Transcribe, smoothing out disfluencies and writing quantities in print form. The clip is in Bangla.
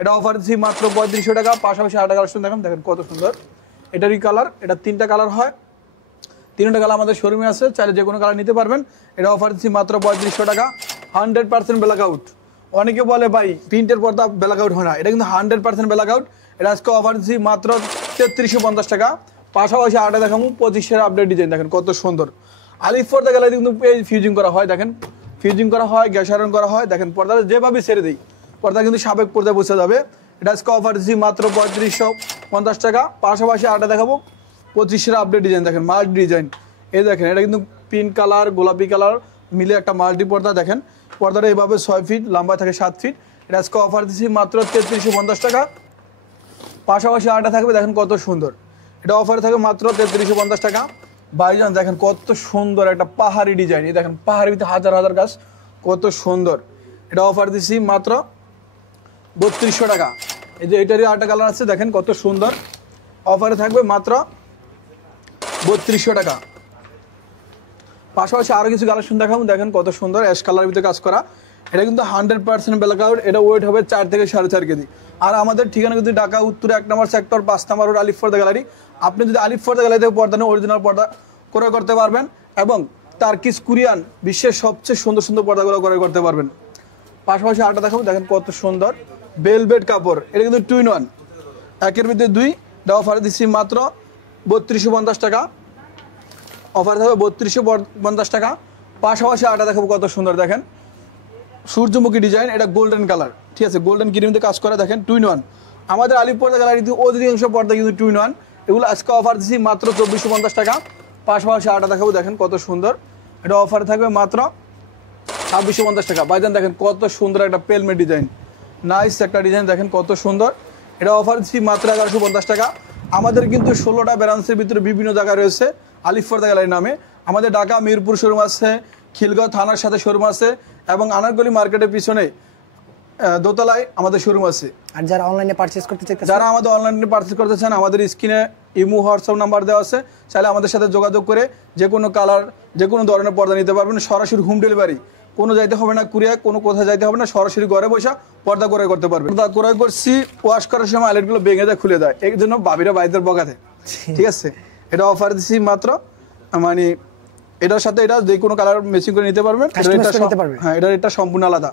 এটা অফার দিচ্ছি মাত্র 3500 টাকা। পাশাপাশি আরেকটা কালেকশন দেখেন, দেখেন কত সুন্দর। এটারই কালার, এটা তিনটা কালার হয়, তিনটা কালার আমাদের শোরুমে আছে, চাইলে যে কোনো কালার নিতে পারবেন। এটা অফার দিচ্ছি মাত্র 3500 টাকা। 100% ব্ল্যাক আউট। অনেকে বলে ভাই প্রিন্টের পর্দা ব্ল্যাক আউট হয় না, এটা কিন্তু 100% ব্ল্যাক আউট। এটা আজকে অফার দিচ্ছি মাত্র 3350 টাকা। পাশাপাশি আরেকটা দেখাবো 2500 আপডেট ডিজাইন, দেখেন কত সুন্দর। আলিফ পর্দা গেলে কিন্তু ফিউজিং করা হয়, দেখেন ফিউজিং করা হয়, গ্যাস আয়রন করা হয়, দেখেন পর্দা যেভাবে ছেড়ে দিই পর্দা কিন্তু সাবেক পর্দা বসে যাবে। এটা আজকে অফার দিচ্ছি মাত্র 3550 টাকা। পাশাপাশি আরেকটা দেখাবো 2500 আপডেট ডিজাইন, দেখেন মাল্টি ডিজাইন। এই দেখেন এটা কিন্তু পিঙ্ক কালার গোলাপি কালার মিলে একটা মাল্টি পর্দা। দেখেন পর্দাটা এইভাবে 6 ফিট, লম্বা থাকে 7 ফিট। এটা আজকে অফার দিচ্ছি মাত্র 3350 টাকা। পাশাপাশি আরেকটা থাকবে, দেখেন কত সুন্দর। এটা অফারে থাকবে মাত্র 3350 টাকা। ভাইজান দেখেন কত সুন্দর একটা পাহাড়ি ডিজাইন, এই দেখেন পাহাড়ির ভিতরে হাজার হাজার গাছ, কত সুন্দর। এটা অফার দিচ্ছি মাত্র 3200 টাকা। এই যে এটারই আরেকটা কালার আছে, দেখেন কত সুন্দর। অফারে থাকবে মাত্র 3200 টাকা। পাশাপাশি আরও কিছু কালেকশন দেখাবো, দেখেন কত সুন্দর অ্যাশ কালারের ভিতরে কাজ করা। এটা কিন্তু 100% ব্ল্যাক আউট। এটা ওয়েট হবে 4 থেকে 4.5 কেজি। আর আমাদের ঠিকানা কিন্তু ঢাকা উত্তরে 1 নম্বর সেক্টর 5 নম্বর রোড আলিফ পর্দা গ্যালারি। আপনি যদি আলিফ পর্দা গ্যালারি থেকে পর্দা নেন অরিজিনাল পর্দা ক্রয় করতে পারবেন, এবং টার্কিশ কোরিয়ান বিশ্বের সবচেয়ে সুন্দর সুন্দর পর্দাগুলো ক্রয় করতে পারবেন। পাশাপাশি আরেকটা দেখাবো, দেখেন কত সুন্দর বেলভেট কাপড়। এটা কিন্তু 2 in 1, একের ভিতরে 2। এটা অফার দিচ্ছি মাত্র 3250 টাকা। অফার থাকবে 3250 টাকা। পাশাপাশি আরেকটা দেখাবো কত সুন্দর, দেখেন সূর্যমুখী ডিজাইন। এটা গোল্ডেন কালার, ঠিক আছে, গোল্ডেন ক্রিমিতে কাজ করে, দেখেন 2 in 1। আমাদের আলিফ পর্দা গ্যালারিতে অধিকাংশ পর্দা কিন্তু 2 in 1। এগুলো আজকে অফার দিচ্ছি মাত্র 2450 টাকা। পাশাপাশি আরেকটা দেখাবো, দেখেন কত সুন্দর। এটা অফার থাকবে মাত্র 2650 টাকা। ভাইজান দেখেন কত সুন্দর একটা পেলমেট ডিজাইন, নাইস একটা ডিজাইন, দেখেন কত সুন্দর। এটা অফার দিচ্ছি মাত্র 1150 টাকা। আমাদের কিন্তু 16টা ব্রাঞ্চের ভিতরে বিভিন্ন জায়গায় রয়েছে আলিফ পর্দা গ্যালারি নামে। আমাদের ঢাকা মিরপুর শোরুম আছে, খিলগাঁও থানার সাথে শোরুম আছে, এবং আনারগলি মার্কেটের পিছনে দোতলায় আমাদের শোরুম আছে। আর যারা অনলাইনে পারচেজ করতে চাইতেছেন, যারা আমাদের অনলাইনে পারচেজ করতে চান, আমাদের স্ক্রিনে ইমো হোয়াটসঅ্যাপ নাম্বার দেওয়া আছে, চাইলে আমাদের সাথে যোগাযোগ করে যে কোনো কালার যে কোনো ধরনের পর্দা নিতে পারবেন। সরাসরি হোম ডেলিভারি, কোনো যাইতে হবে না কুরিয়ার, কোনো কোথায় যাইতে হবে না, সরাসরি ঘরে বসে পর্দা ক্রয় করতে পারবেন। পর্দা ক্রয় করছি, ওয়াশ করার সময় আইলেটগুলো ভেঙে দেয়, খুলে দেয়, এই জন্য ভাবিরা বাইদের বগাতে, ঠিক আছে। এটা অফার দিচ্ছি মাত্র, মানে এটার সাথে এটা যে কোনো কালার ম্যাচিং করে নিতে পারবেন। হ্যাঁ, এটা সম্পূর্ণ আলাদা।